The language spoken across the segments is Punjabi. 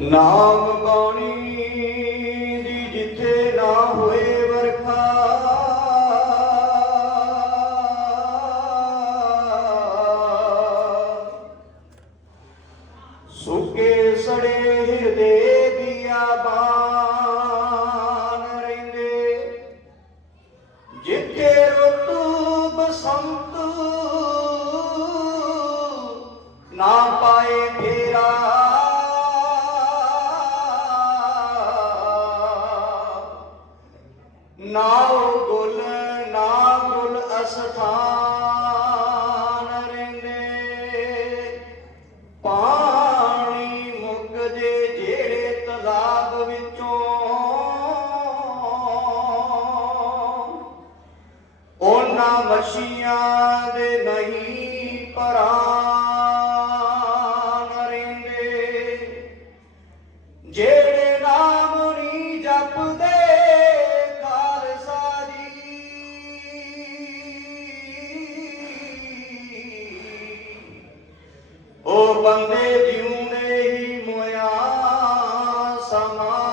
ਨਾਮ ਗੌਣੀ ਨਾ ਗੁਲ ਨਾ ਗੁਲ ਅਸਥਾਨ ਰਹਿੰਦੇ। ਪਾਣੀ ਮੁੱਕ ਜੇ ਜਿਹੜੇ ਤਲਾਬ ਵਿੱਚੋਂ। ਉਹਨਾਂ ਮਸ਼ੀਆਂ সমান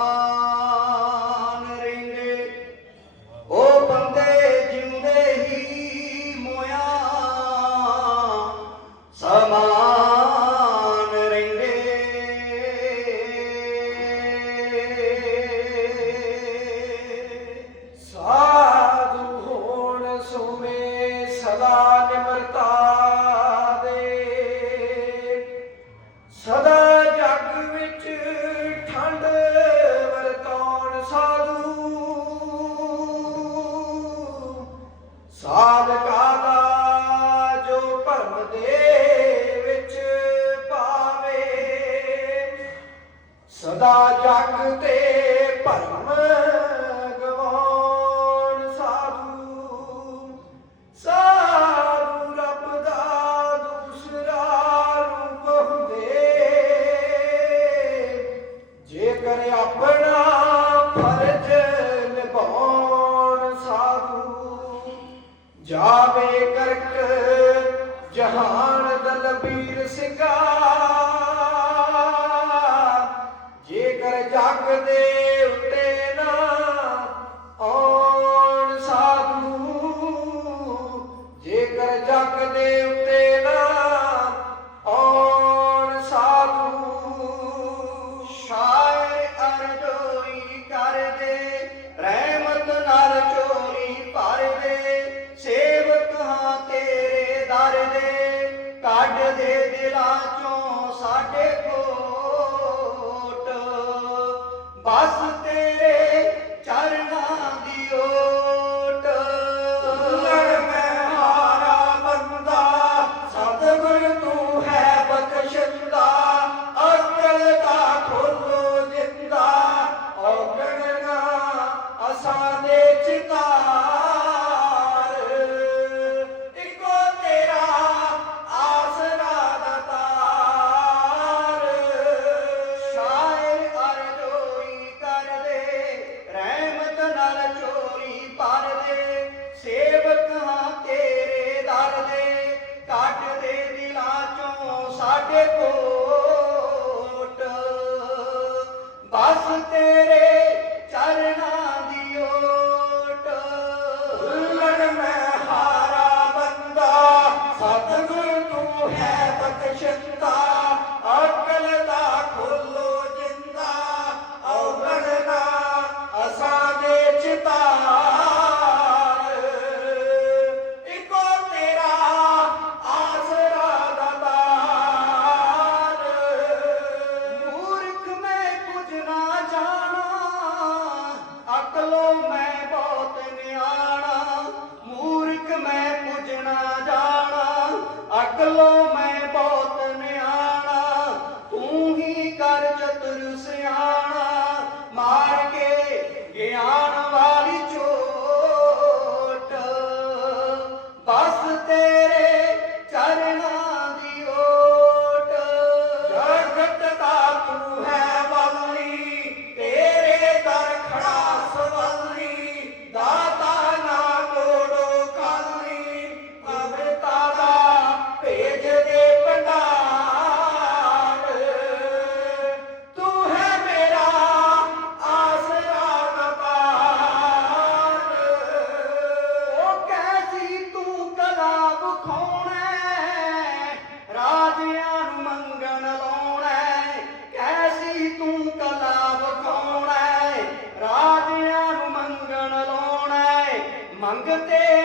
ਮੰਗਤੇ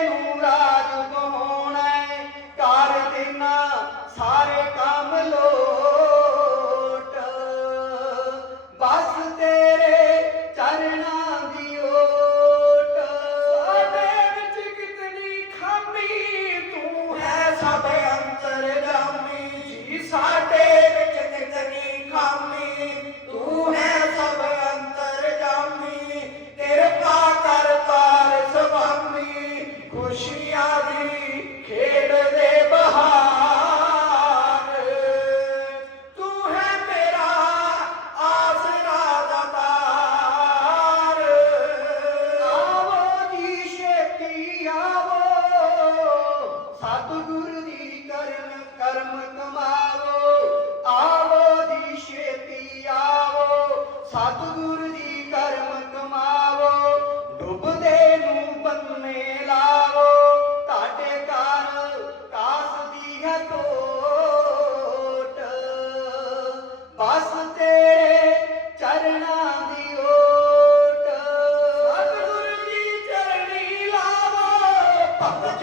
Fuck